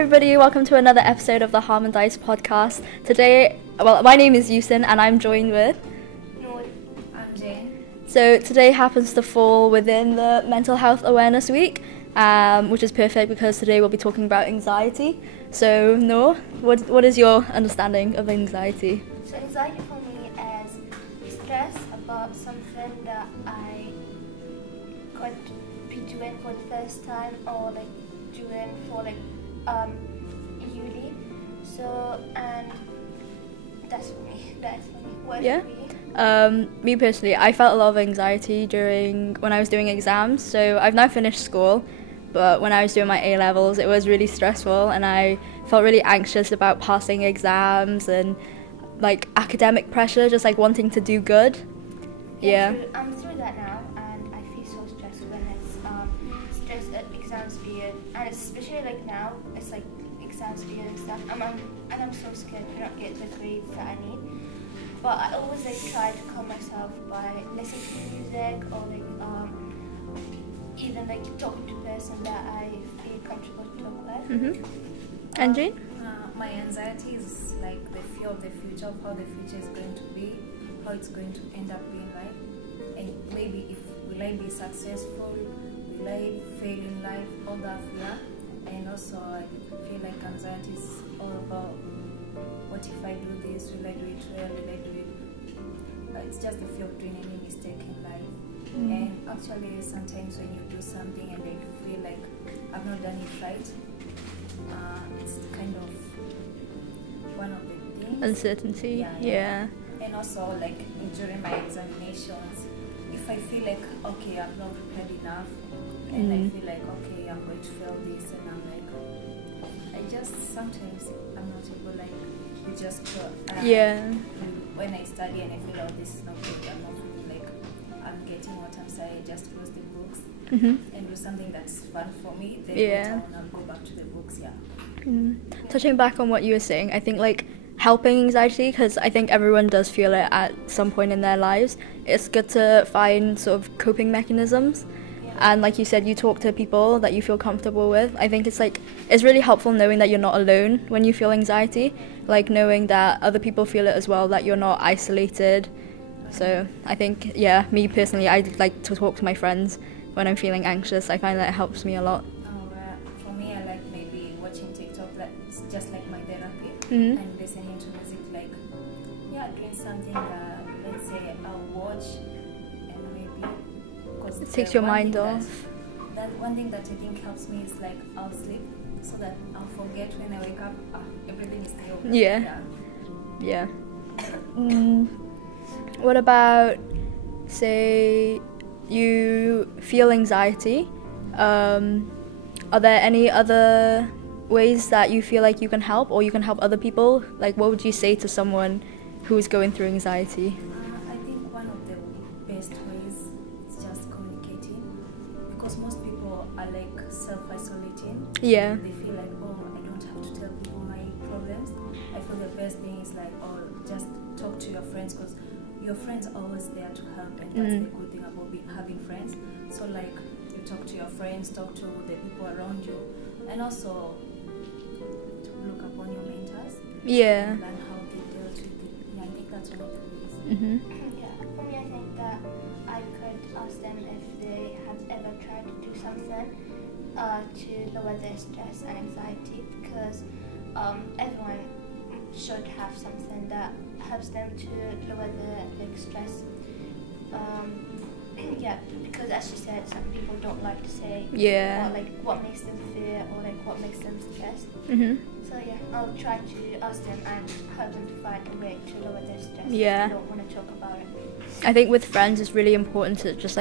everybody, welcome to another episode of the HarMINDise podcast. Today, my name is Yusin and I'm joined with... No, I'm Jane. So today happens to fall within the Mental Health Awareness Week, which is perfect because today we'll be talking about anxiety. So, Noor, what is your understanding of anxiety? So anxiety for me is stress about something that I got to be doing for the first time or doing for uni. So, and that's for me. What Yeah. for you? Me personally, I felt a lot of anxiety when I was doing exams. So I've now finished school, but when I was doing my A-levels, it was really stressful and I felt really anxious about passing exams and academic pressure, just wanting to do good. Yeah. I'm through that now, and I feel so stressed when it's stress at exams period, and especially now it's exams period and stuff. I'm so scared to not get the grades that I need. But I always try to calm myself by listening to music or even talking to a person that I feel comfortable to talk with. Mm-hmm. And Jane? My anxiety is the fear of the future, of how the future is going to be, how it's going to end up being like, and maybe will I be successful, will I fail in life, all that fear. And also I feel like anxiety is all about what if I do this, will I do it well, will I do it? It's just the fear of doing any mistake in life. And actually sometimes when you do something and then you feel like I've not done it right, it's kind of one of the things. Uncertainty. Yeah. And also during my examinations, if I feel like okay, I'm not prepared enough, and I feel like okay, I'm going to fail this, and I'm sometimes I'm not able to just when I study and I feel oh this is not good, I'm not feeling like I'm getting what I'm saying, just close the books and do something that's fun for me, then later on I'll go back to the books. Touching back on what you were saying, I think helping anxiety, because I think everyone does feel it at some point in their lives, it's good to find sort of coping mechanisms. And like you said, you talk to people that you feel comfortable with. I think it's really helpful knowing that you're not alone when you feel anxiety, knowing that other people feel it as well, that you're not isolated. So I think, me personally, I like to talk to my friends when I'm feeling anxious. I find that it helps me a lot. For me, I like maybe watching TikTok. That's just like my therapy. And listening to music, doing something that, let's say, I'll watch and maybe... It takes your mind off. That one thing that I think helps me is I'll sleep so that I'll forget when I wake up, everything is still. Yeah. What about, say, you feel anxiety? Are there any other ways that you feel like you can help, or you can help other people? What would you say to someone who is going through anxiety? I think one of the best ways is just communicating, because most people are self-isolating. Yeah. They feel oh, I don't have to tell people my problems. I feel the best thing is just talk to your friends, because your friends are always there to help, and that's the good thing about having friends. So you talk to your friends, talk to the people around you, and also to look upon your mentors. And learn how they dealt with it. I think that's one of the ways. For me, I think that I could ask them if they have ever tried to do something to lower their stress and anxiety, because everyone should have something that helps them to lower their stress. Because as you said, some people don't like to say what makes them fear or what makes them stressed. So I'll try to ask them and help them to find a way to lower their stress. If they don't want to talk about it. I think with friends it's really important to just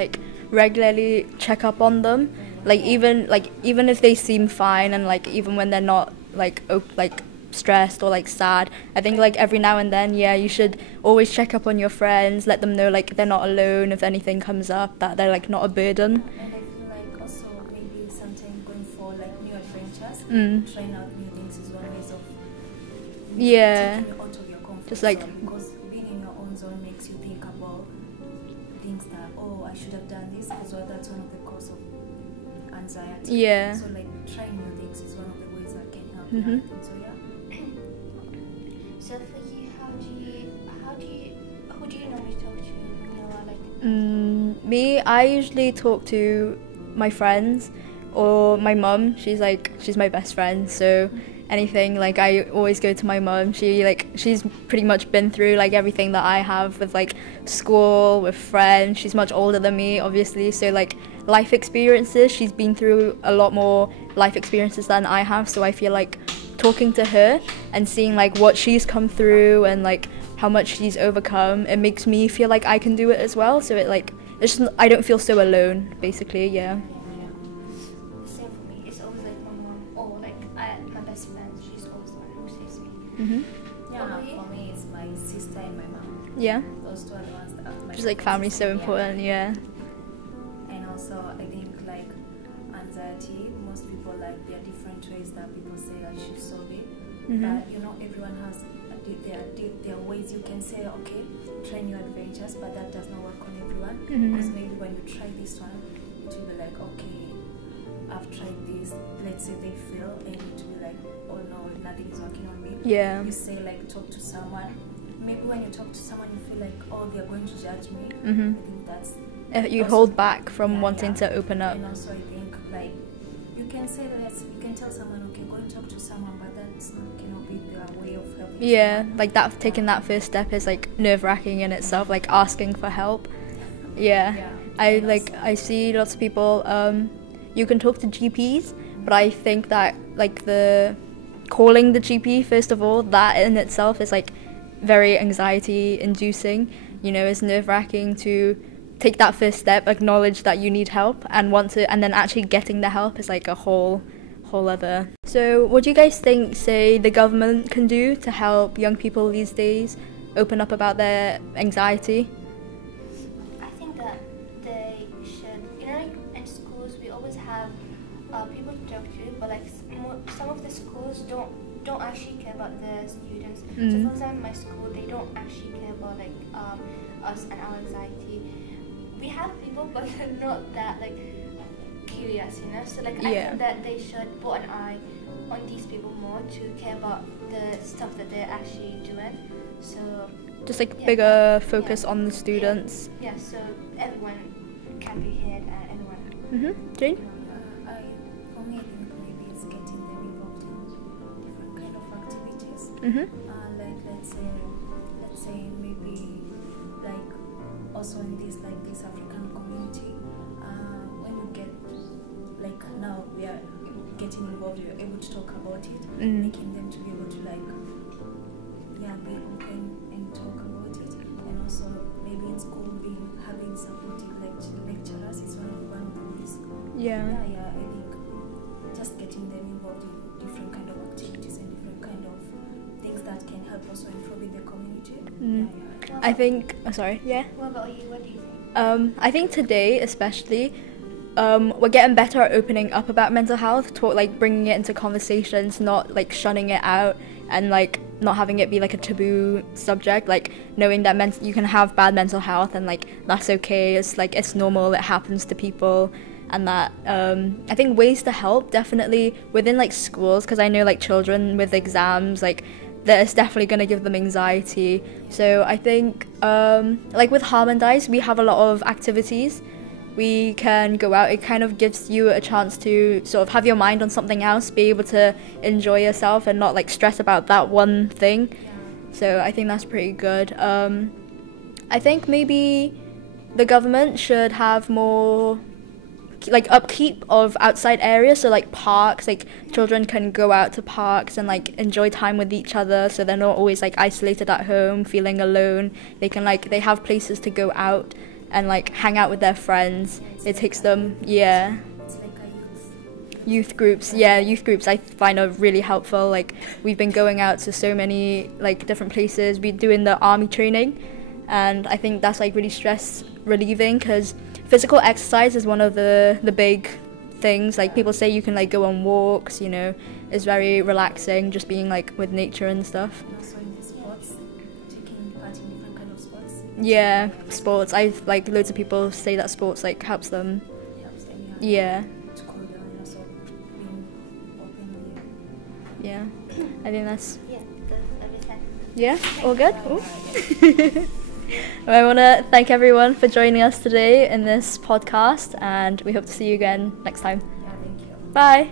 regularly check up on them. Even if they seem fine, and even when they're not stressed or sad, I think every now and then you should always check up on your friends, let them know they're not alone if anything comes up, that they're not a burden. And I feel also maybe sometimes going for new adventures, trying out new things is one way of taking you out of your comfort zone, because being in your own zone makes you think about things that I should have done this, because that's one of the cause of anxiety. Yeah. So trying new things is one of the ways that can help Mhm. So yeah. So for you, who do you normally talk to when you're like? Me, I usually talk to my friends or my mum. She's my best friend, so anything, like, I always go to my mum. She's pretty much been through like everything that I have with like school, with friends. She's much older than me, obviously, so like life experiences, she's been through a lot more life experiences than I have, so I feel like talking to her and seeing like what she's come through and like how much she's overcome, it makes me feel like I can do it as well, so it's just, I don't feel so alone, basically. Yeah. Same for me. It's always like my mom or like my best friend. She's always the one who says me. Mhm. Yeah, What about you? for me it's my sister and my mom. Yeah. Those two are the ones that are my Just like family's so yeah. important. Yeah. And also I think like anxiety, most people, like, there are different ways that people say that you should solve it. Mhm. But you know, everyone has there are ways you can say, okay, try new adventures, but that does not work on everyone. Mhm. Because maybe when you try this one, it will be like, okay, I've tried this, let's say they fail, and it will be like, oh no, nothing is working on me. Yeah. You say like talk to someone. Maybe when you talk to someone you feel like, oh, they're going to judge me. Mhm. I think that's You also- hold back from yeah, wanting yeah. to open up. And also I think like you can say that you can tell someone, okay, go and talk to someone, but that's not cannot be their way of helping. Yeah, someone. like that, taking that first step is like nerve-wracking in itself, like asking for help. Yeah. Yeah. I see lots of people, you can talk to GPs, but I think that like the calling the GP first of all, that in itself is like very anxiety inducing, you know, it's nerve-wracking to take that first step, acknowledge that you need help and and then actually getting the help is like a whole other. So what do you guys think, say, the government can do to help young people these days open up about their anxiety? I think that they should, you know, like in schools we always have people to talk to, but like some of the schools don't actually care about the students. So for example, in my school, they don't actually care about like us and our anxiety. We have people, but they're not that like curious, you know. So like I Yeah. think that they should put an eye on these people more to care about the stuff that they're actually doing. So Just like yeah. bigger focus Yeah. on the students. yeah, so everyone can be heard and everyone. Jane? For me, I think maybe it's getting them involved in different kind of activities. Like let's say maybe like also in this African community, when you get like now we are getting involved, you're able to talk about it, making them to be able to like be open and talk about it, and also maybe in school having supportive lecturers is one of the ways. Yeah. I think just getting them involved in different kind of activities and different kind of things that can help also improving the community. I think, sorry, yeah. What about you? What do you think? I think today especially, we're getting better at opening up about mental health, bringing it into conversations, not like shunning it out and like not having it be like a taboo subject, like knowing that you can have bad mental health and like that's okay, it's normal, it happens to people. And that I think ways to help definitely within like schools, because I know like children with exams, like that is definitely going to give them anxiety. So I think like with HarMINDise we have a lot of activities we can go out. It kind of gives you a chance to sort of have your mind on something else, be able to enjoy yourself and not like stress about that one thing. So I think that's pretty good. I think maybe the government should have more like upkeep of outside areas, so like parks, like children can go out to parks and like enjoy time with each other, so they're not always like isolated at home feeling alone. They can they have places to go out and like hang out with their friends. It takes them It's like a youth groups. Youth groups I find are really helpful. Like we've been going out to so many like different places. We're doing the army training, and I think that's like really stress relieving, because physical exercise is one of the big things. Like people say you can like go on walks, you know, it's very relaxing just being like with nature and stuff. And also in the sports, taking part in different kind of sports. Yeah, sports. I've like loads of people say that sports like helps them. Helps them Yeah. to cool down, and also being openly Yeah, I think that's, Yeah, that's everything. yeah, all good? Ooh. I want to thank everyone for joining us today in this podcast, and we hope to see you again next time. Yeah, thank you. Bye.